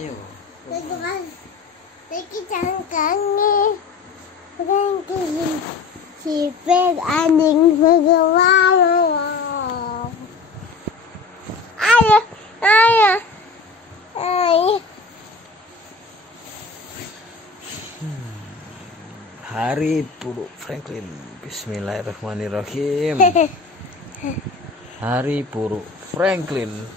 Ayo. Lagi cangkangnya Franklin si pet anjing bagaimana? Ayo, ayo, ayo. Hari buruk Franklin. Bismillahirrahmanirrahim. Hari buruk Franklin.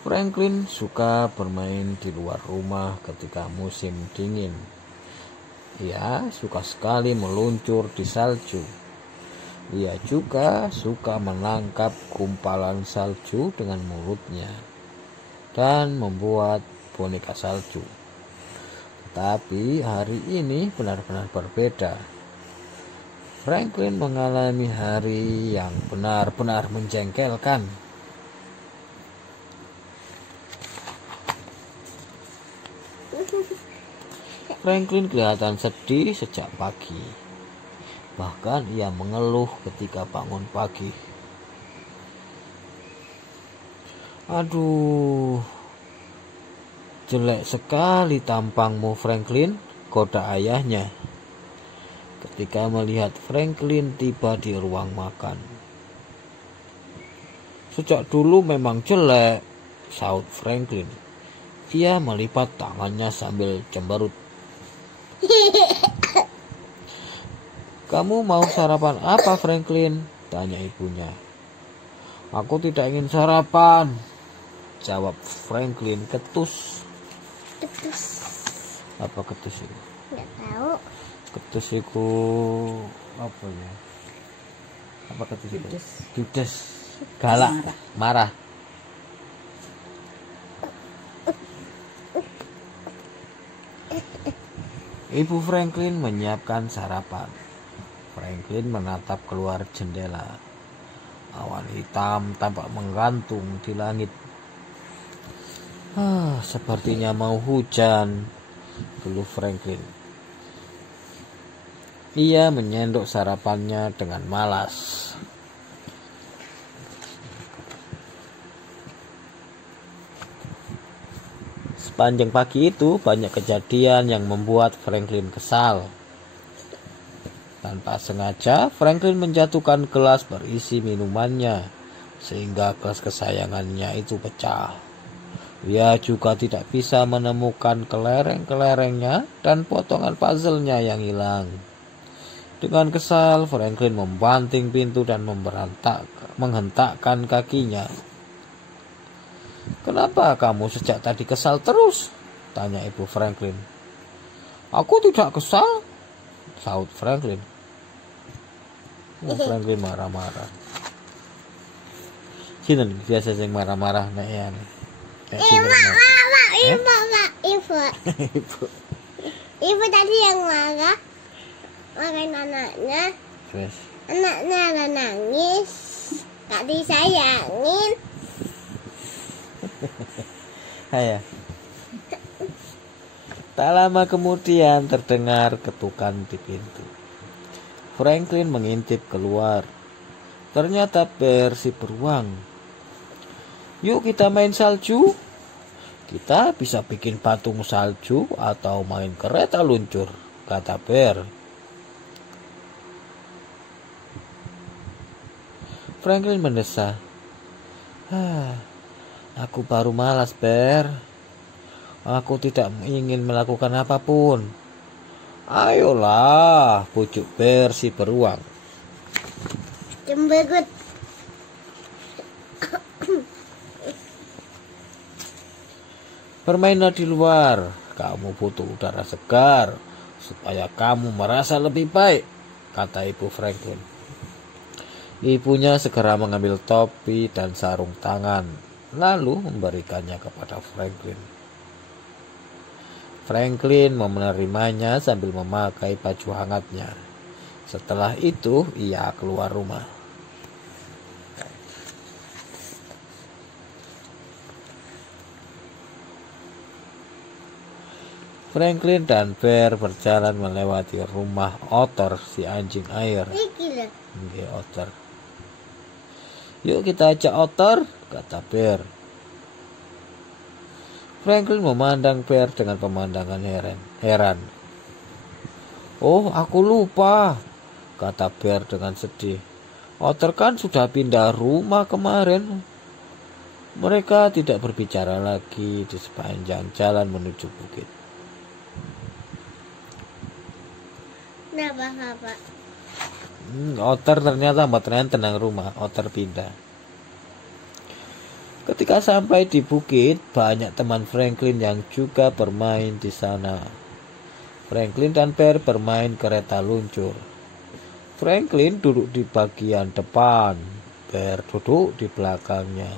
Franklin suka bermain di luar rumah ketika musim dingin. Ia suka sekali meluncur di salju. Ia juga suka menangkap gumpalan salju dengan mulutnya dan membuat boneka salju. Tapi hari ini benar-benar berbeda. Franklin mengalami hari yang benar-benar menjengkelkan. Franklin kelihatan sedih sejak pagi. Bahkan ia mengeluh ketika bangun pagi. Aduh, jelek sekali tampangmu Franklin, goda ayahnya ketika melihat Franklin tiba di ruang makan. Sejak dulu memang jelek, saut Franklin. Ia melipat tangannya sambil cemberut. Kamu mau sarapan apa Franklin? Tanya ibunya. Aku tidak ingin sarapan, jawab Franklin ketus. Ketus. Apa ketus itu? Nggak tahu. Ketus itu apa ya? Apa ketus itu? Judes. Galak, marah. Ibu Franklin menyiapkan sarapan. Franklin menatap keluar jendela. Awan hitam tampak menggantung di langit. Sepertinya mau hujan, geluh Franklin. Ia menyendok sarapannya dengan malas. Sepanjang pagi itu banyak kejadian yang membuat Franklin kesal. Tanpa sengaja, Franklin menjatuhkan gelas berisi minumannya, sehingga gelas kesayangannya itu pecah. Ia juga tidak bisa menemukan kelereng-kelerengnya dan potongan puzzle-nya yang hilang. Dengan kesal, Franklin membanting pintu dan menghentakkan kakinya. Kenapa kamu sejak tadi kesal terus? Tanya ibu Franklin. Aku tidak kesal, saut Franklin. Franklin marah-marah. Sini biasa sing marah-marah nek ya. Ibu tadi yang marah, marahin anaknya. Yes. Anaknya nangis, gak disayangin. Ayo. Tak lama kemudian terdengar ketukan di pintu. Franklin mengintip keluar. Ternyata Bear si beruang. Yuk kita main salju. Kita bisa bikin patung salju atau main kereta luncur, kata Bear. Franklin mendesah. Aku baru malas, Bear. Aku tidak ingin melakukan apapun. Ayolah, pucuk Bear si beruang. Cemberut. Bermainlah di luar. Kamu butuh udara segar supaya kamu merasa lebih baik, kata ibu Franklin. Ibunya segera mengambil topi dan sarung tangan, lalu memberikannya kepada Franklin. Franklin menerimanya sambil memakai baju hangatnya. Setelah itu, ia keluar rumah. Franklin dan Bear berjalan melewati rumah Otter, si anjing air. Iki lho. Nggih, Otter. Yuk kita ajak Otter, kata Bear. Franklin memandang Bear dengan pemandangan heran. Oh, aku lupa, kata Bear dengan sedih. Otter kan sudah pindah rumah kemarin. Mereka tidak berbicara lagi di sepanjang jalan menuju bukit. Kenapa? Otter ternyata tenang rumah. Otter pindah. Ketika sampai di bukit, banyak teman Franklin yang juga bermain di sana. Franklin dan Bear bermain kereta luncur. Franklin duduk di bagian depan, Bear duduk di belakangnya.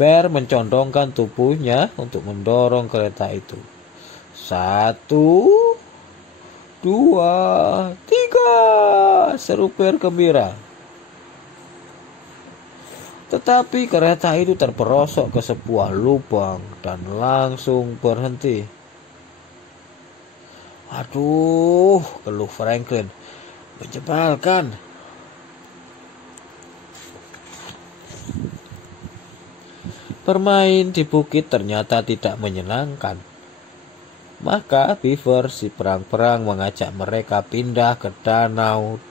Bear mencondongkan tubuhnya untuk mendorong kereta itu. 1, 2, 3, seru Bear gembira. Tetapi kereta itu terperosok ke sebuah lubang dan langsung berhenti. Aduh, keluh Franklin. Menyebalkan. Bermain di bukit ternyata tidak menyenangkan. Maka Beaver si perang-perang mengajak mereka pindah ke danau.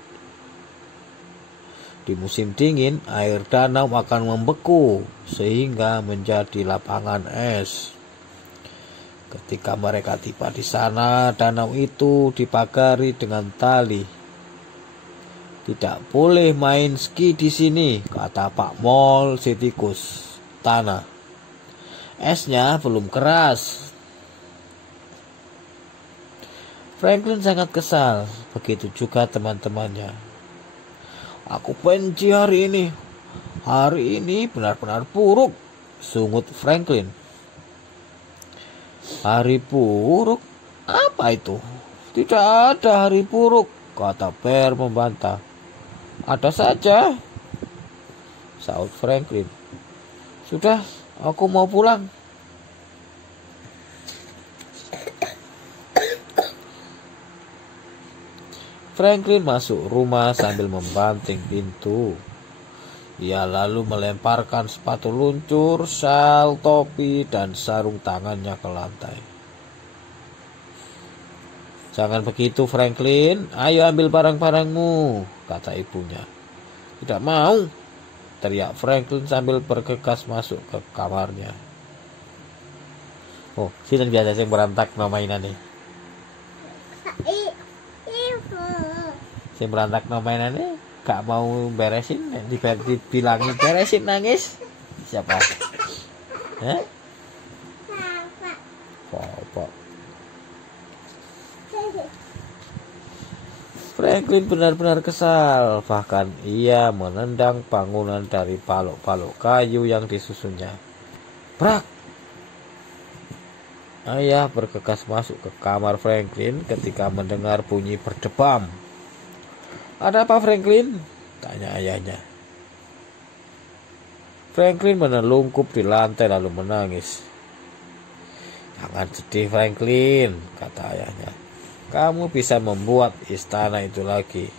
Di musim dingin, air danau akan membeku sehingga menjadi lapangan es. Ketika mereka tiba di sana, danau itu dipagari dengan tali. Tidak boleh main ski di sini, kata Pak Mol si tikus tanah. Esnya belum keras. Franklin sangat kesal, begitu juga teman-temannya. Aku benci hari ini. Hari ini benar-benar buruk, sungut Franklin. Hari buruk? Apa itu? Tidak ada hari buruk, kata Bear membantah. Ada saja, saut Franklin. Sudah, aku mau pulang. Franklin masuk rumah sambil membanting pintu. Ia lalu melemparkan sepatu luncur, sal, topi, dan sarung tangannya ke lantai. Jangan begitu Franklin, ayo ambil barang-barangmu, kata ibunya. Tidak mau, teriak Franklin sambil bergegas masuk ke kamarnya. Oh, sini biasa sing berantak no mainannya. Sing berantak no mainannya gak mau beresin, dibilangin beresin nangis. Siapa? Hah? Papa. Franklin benar-benar kesal, bahkan ia menendang bangunan dari balok-balok kayu yang disusunnya. Brak! Ayah bergegas masuk ke kamar Franklin ketika mendengar bunyi berdebam. Ada apa Franklin? Tanya ayahnya. Franklin menelungkup di lantai lalu menangis. Jangan sedih Franklin, kata ayahnya. Kamu bisa membuat istana itu lagi.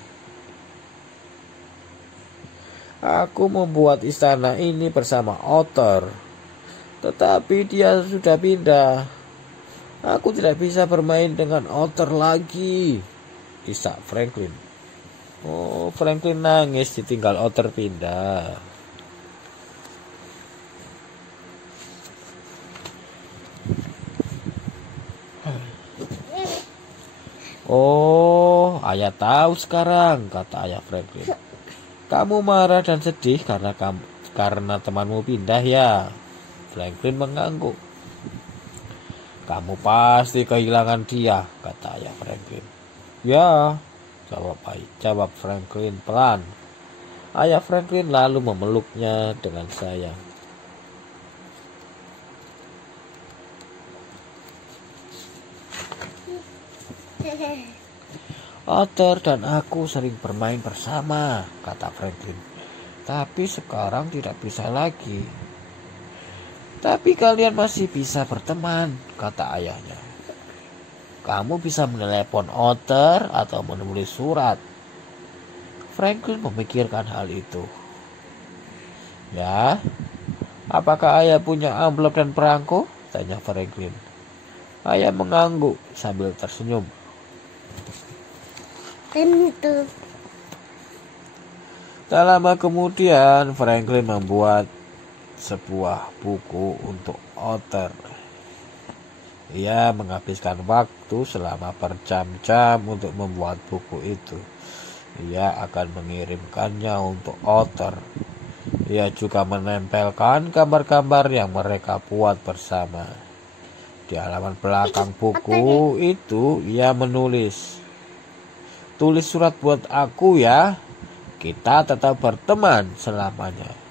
Aku membuat istana ini bersama Otter, tetapi dia sudah pindah. Aku tidak bisa bermain dengan Otter lagi, isak Franklin. Oh, Franklin nangis ditinggal Otter pindah. Oh, ayah tahu sekarang, kata ayah Franklin. Kamu marah dan sedih karena temanmu pindah ya. Franklin mengangguk. Kamu pasti kehilangan dia, kata ayah Franklin. Ya, jawab Franklin pelan. Ayah Franklin lalu memeluknya dengan sayang. Otter dan aku sering bermain bersama, kata Franklin. Tapi sekarang tidak bisa lagi. Tapi kalian masih bisa berteman, kata ayahnya. Kamu bisa menelepon Otter atau menulis surat. Franklin memikirkan hal itu. Ya, apakah ayah punya amplop dan perangko? Tanya Franklin. Ayah mengangguk sambil tersenyum. Tentu. Tak lama kemudian, Franklin membuat sebuah buku untuk Otter. Ia menghabiskan waktu selama berjam-jam untuk membuat buku itu. Ia akan mengirimkannya untuk Otter. Ia juga menempelkan gambar-gambar yang mereka buat bersama. Di halaman belakang buku itu ia menulis, "Tulis surat buat aku ya. Kita tetap berteman selamanya."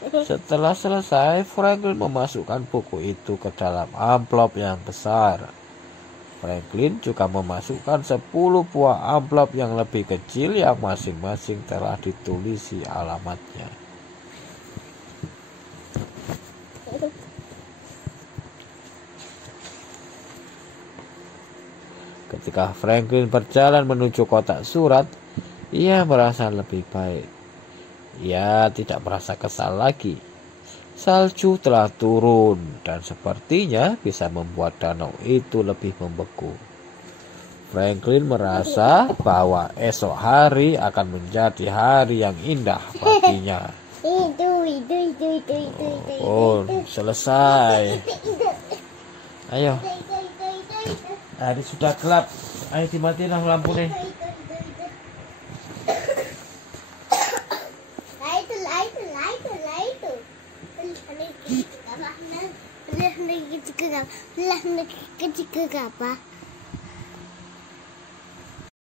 Setelah selesai, Franklin memasukkan buku itu ke dalam amplop yang besar. Franklin juga memasukkan 10 buah amplop yang lebih kecil yang masing-masing telah ditulisi alamatnya. Ketika Franklin berjalan menuju kotak surat, ia merasa lebih baik. Ia tidak merasa kesal lagi. Salju telah turun dan sepertinya bisa membuat danau itu lebih membeku. Franklin merasa bahwa esok hari akan menjadi hari yang indah baginya. Itu. Oh, selesai. Ayo. Hari sudah gelap. Ayo dimatiin lampu nih. Lah,